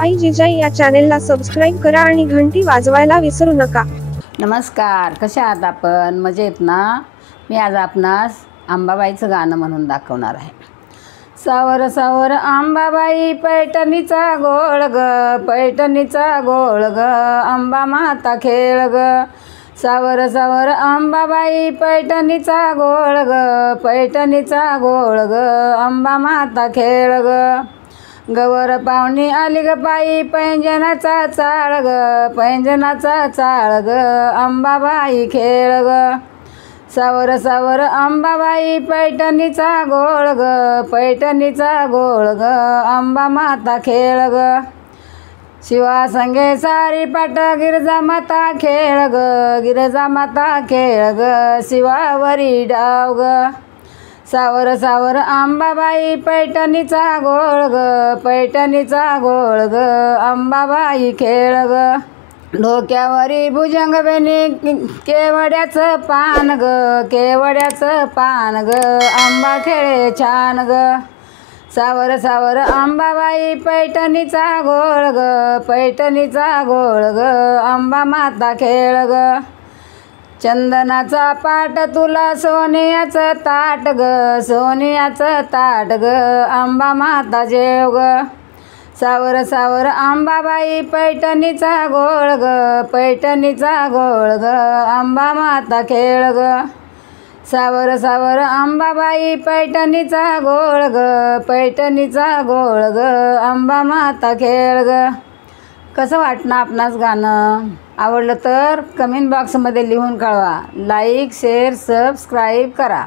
आई जिजाई या चॅनेलला सबस्क्राईब करा आणि घंटी वाजवायला विसरू नका। नमस्कार, कशा आहात आपण? मजेत ना? मी आज आपणास अंबाबाईचं गाणं म्हणून दाखवणार आहे। सावर सावर अंबाबाई पैठणीचा गोळ ग, पैठणीचा गोळ ग, अंबा माता खेळ ग। सावर सावर अंबाबाई पैठणीचा गोळ ग, पैठणीचा गोळ ग, अंबा माता खेळ ग। गवर पाहुणी आली ग पायी पैंजनाचा चाळ ग, पैंजनाचा चाळ ग, अंबाबाई खेळ ग। सावर सावर अंबाबाई पैठणीचा गोळ ग, पैठणीचा गोळ ग, अंबा माता खेळ ग। शिवा संगे सारी पाट गिरजा माता खेळ ग, गिरजा माता खेळ ग, शिवावरी डाव ग। सावर सावर अंबाबाई पैठणीचा गोळ ग, पैठणीचा गोळ ग, अंबाबाई खेळ ग। डोक्यावरी भुजंगवेणी केवड्याचं पान ग, केवड्याचं पान ग, अंबा खेळे छान ग। सावर सावर अंबाबाई पैठणीचा गोळ ग, पैठणीचा गोळ ग, अंबा माता खेळ ग। चंदनाचा पाट तुला सोन्याचं ताट ग, सोन्याचं ताट ग, अंबा माता जेव ग। सावर सावर अंबाबाई पैठणीचा गोळ ग, पैठणीचा गोळ ग, अंबा माता खेळ ग। सावर सावर अंबाबाई पैठणीचा गोळ ग, पैठणीचा गोळ ग, अंबा माता खेळ ग। कसं वाटलं आपणास गाणं? आवडलं तर कमेंट बॉक्समध्ये लिहून कळवा। लाईक, शेअर, सबस्क्राईब करा।